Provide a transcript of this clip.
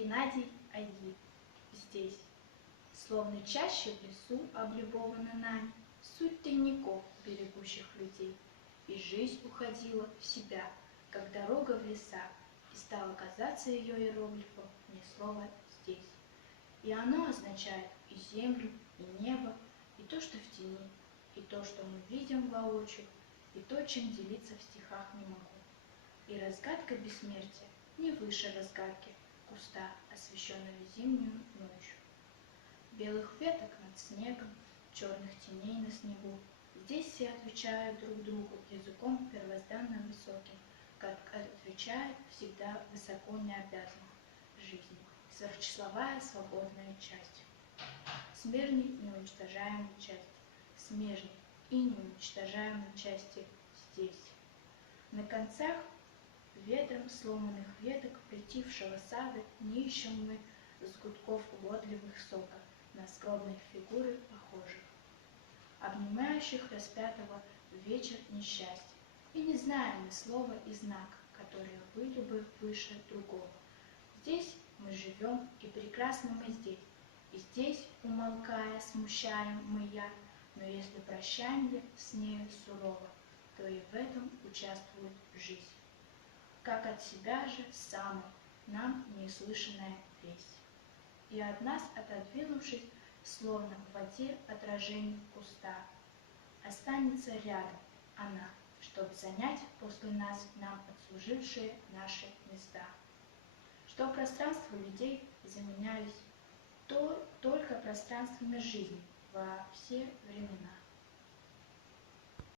Геннадий Айгип. Здесь, словно чаще в лесу, облюбована нами, суть тайников, берегущих людей. И жизнь уходила в себя, как дорога в леса, и стало казаться ее иероглифом мне слово «здесь». И оно означает и землю, и небо, и то, что в тени, и то, что мы видим воочию, и то, чем делиться в стихах не могу. И разгадка бессмертия не выше разгадки куста, освещенного зимнюю ночью. Белых веток над снегом, черных теней на снегу. Здесь все отвечают друг другу языком первозданно высоким, как отвечает всегда высоко необязанных жизни, сверхчисловая свободная часть. Смежной неуничтожаемой части, смежной и неуничтожаемой части здесь. На концах ветром сломанных веток притихшего сада не ищем мы сгустков угодливых сока на скромные фигуры похожих, обнимающих распятого в вечер несчастья. И не знаем мы слова и знака, которые были бы выше другого. Здесь мы живем, и прекрасно мы здесь. И здесь, умолкая, смущаем мы я, но если прощанье с нею сурово, то и в этом участвует жизнь. Как от себя же самой нам неслышанная весть. И от нас, отодвинувшись, словно в воде отражение куста, останется рядом она, чтобы занять после нас нам отслужившие наши места. Что пространства людей заменялись только пространствами жизни во все времена.